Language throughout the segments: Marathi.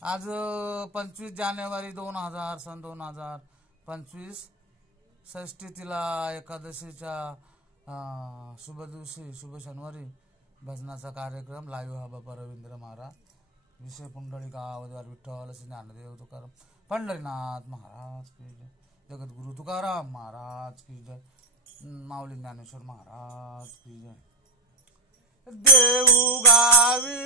आज 25 जानेवारी 2000 सन 2025 षष्टी तिला एकादशीच्या शुभ दिवशी शुभ शनिवारी भजनाचा कार्यक्रम लाईव्ह हा बाबा रवींद्र महाराज. विषय पुंडलिका अवतार विठ्ठल ज्ञानदेव तुकाराम पंढरीनाथ महाराज की जय. जगद्गुरु तुकाराम महाराज की जय. माऊली ज्ञानेश्वर महाराज की जय. देऊ गावी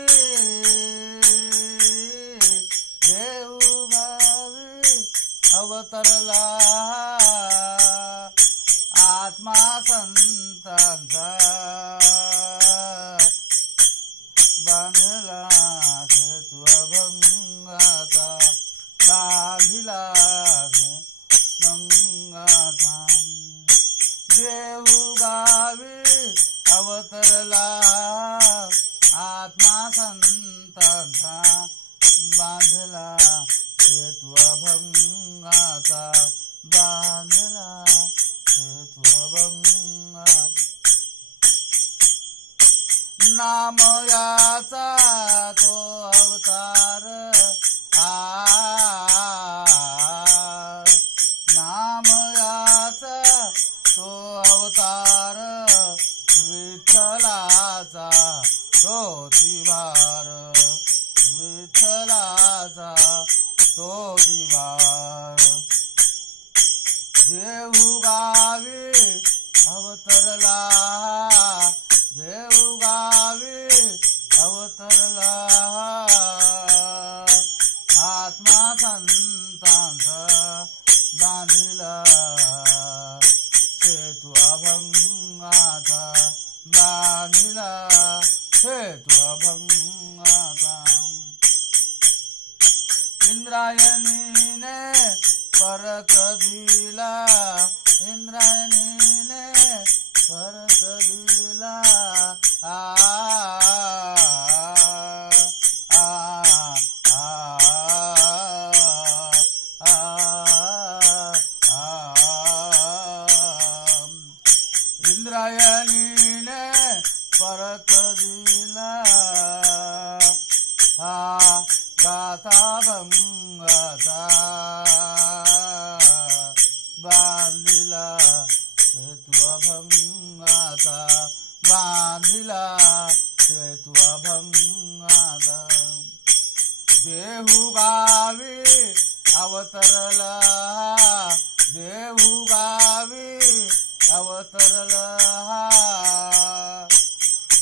अवतरला आत्मा संतांचा बांधला अभंगाचा बांधिला भंगाचा. देऊ गावी अवतरला आत्मा संतांचा बांधला सेतू अभंगाचा बांधला सेतू अभंगाचा. नाम याचा तो अवतार नाम याचा तो अवतार विठ्ठलाचा तो तिवार विठ्ठलाचा तो तिवार. देऊ गावी अवतरला देऊ गावी अवतरला आत्मा संतांचा बांधिला सेतू अभंगाचा बांधिला सेतू अभंगाचा. इंद्रायणीने परत दिला इंद्रायणीने परत दिला इंद्रायणीने परत दिला गाथा भंगाचा बांधिला सेतू अभंगाचा बांधिला सेतू अभंगाचा. देहू गावी अवतरला देहू गावी अवतरला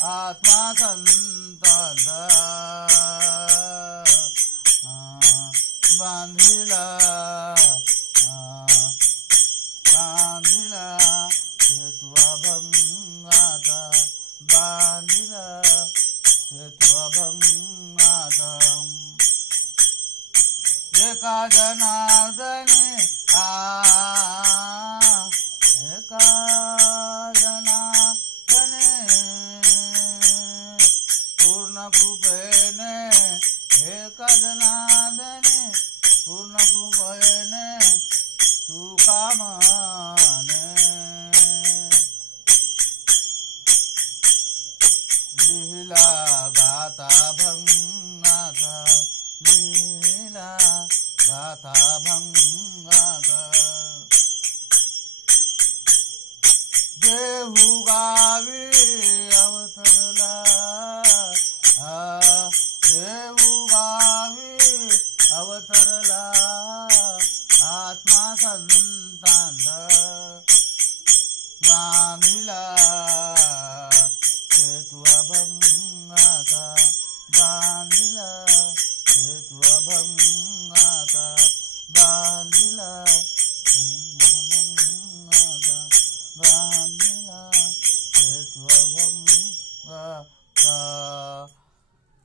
आत्मा संतांचा बांधिला बांधिला सेतू अभंगाचा बांधिला सेतू अभंगाचा. एका जनार्दने एका जनार्दने पूर्ण कृपेने एका जनार्दने पूर्ण कृपेने तू कामने लिहिला गाथा भंगाचा लिहिला गाथा भंगाचा. देहू गावी अवतरला देहू गावी अवतरला आत्मा संतांचा बांधिला सेतू अभंगाचा बांधिला सेतू अभंगाचा बांधिला अभंगाचा बांधिला सेतू अभंगाचा.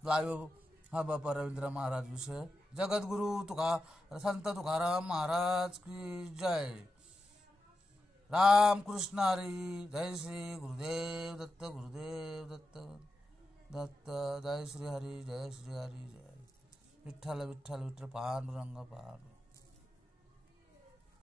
लाईव्ह हा बापा रवींद्र महाराज विषय. जगद्गुरु संत तुकाराम महाराज की जय. राम कृष्ण हरी. जय श्री गुरुदेव दत्त गुरुदेव दत्त दत्त. जय श्री हरी जय श्री हरी जय. विठ्ठल विठ्ठल विठ्ठल पांडुरंग पांडुरंग.